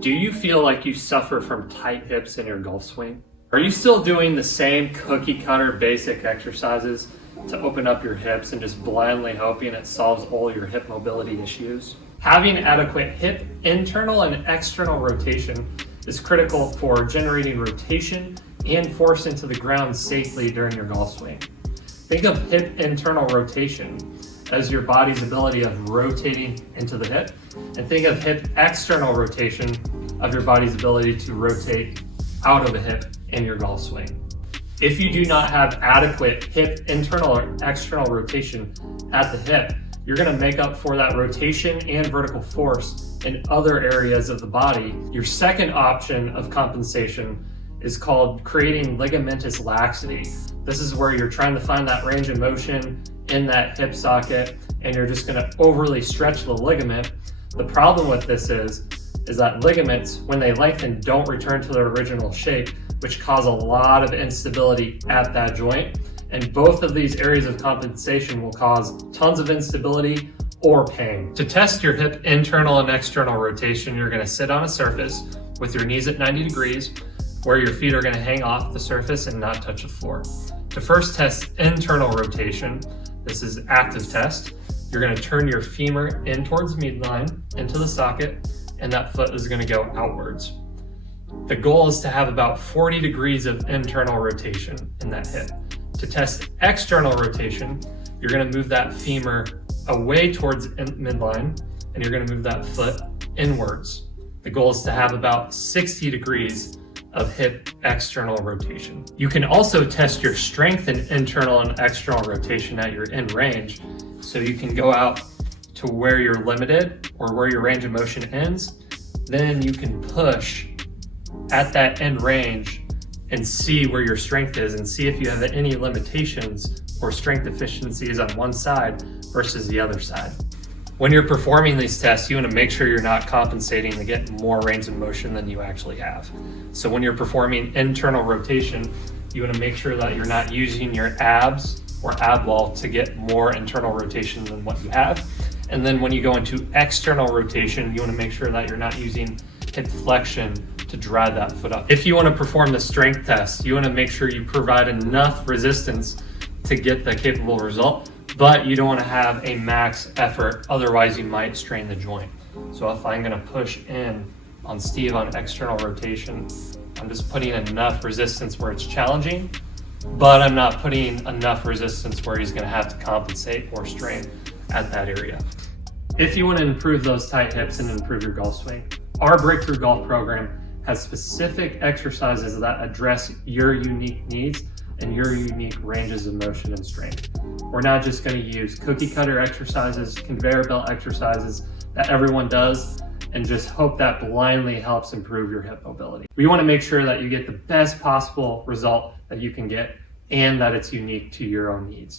Do you feel like you suffer from tight hips in your golf swing? Are you still doing the same cookie cutter basic exercises to open up your hips and just blindly hoping it solves all your hip mobility issues? Having adequate hip internal and external rotation is critical for generating rotation and force into the ground safely during your golf swing. Think of hip internal rotation as your body's ability of rotating into the hip, and think of hip external rotation of your body's ability to rotate out of the hip in your golf swing. If you do not have adequate hip internal or external rotation at the hip, you're going to make up for that rotation and vertical force in other areas of the body. Your second option of compensation is called creating ligamentous laxity. This is where you're trying to find that range of motion in that hip socket, and you're just going to overly stretch the ligament. The problem with this is that ligaments, when they lengthen, don't return to their original shape, which cause a lot of instability at that joint. And both of these areas of compensation will cause tons of instability or pain. To test your hip internal and external rotation, you're going to sit on a surface with your knees at 90 degrees, where your feet are going to hang off the surface and not touch the floor. To first test internal rotation, this is active test. You're going to turn your femur in towards midline into the socket, and that foot is going to go outwards. The goal is to have about 40 degrees of internal rotation in that hip. To test external rotation, you're going to move that femur away towards midline, and you're going to move that foot inwards. The goal is to have about 60 degrees of hip external rotation. You can also test your strength in internal and external rotation at your end range. So you can go out to where you're limited or where your range of motion ends. Then you can push at that end range and see where your strength is and see if you have any limitations or strength deficiencies on one side versus the other side. When you're performing these tests, you want to make sure you're not compensating to get more range of motion than you actually have. So when you're performing internal rotation, you want to make sure that you're not using your abs or ab wall to get more internal rotation than what you have. And then when you go into external rotation, you want to make sure that you're not using hip flexion to drive that foot up. If you want to perform the strength test, you want to make sure you provide enough resistance to get the capable result, but you don't want to have a max effort, otherwise you might strain the joint. So if I'm going to push in on Steve on external rotation, I'm just putting enough resistance where it's challenging, but I'm not putting enough resistance where he's going to have to compensate or strain at that area. If you want to improve those tight hips and improve your golf swing, our Breakthrough Golf program has specific exercises that address your unique needs and your unique ranges of motion and strength. We're not just going to use cookie cutter exercises, conveyor belt exercises that everyone does, and just hope that blindly helps improve your hip mobility. We want to make sure that you get the best possible result that you can get and that it's unique to your own needs.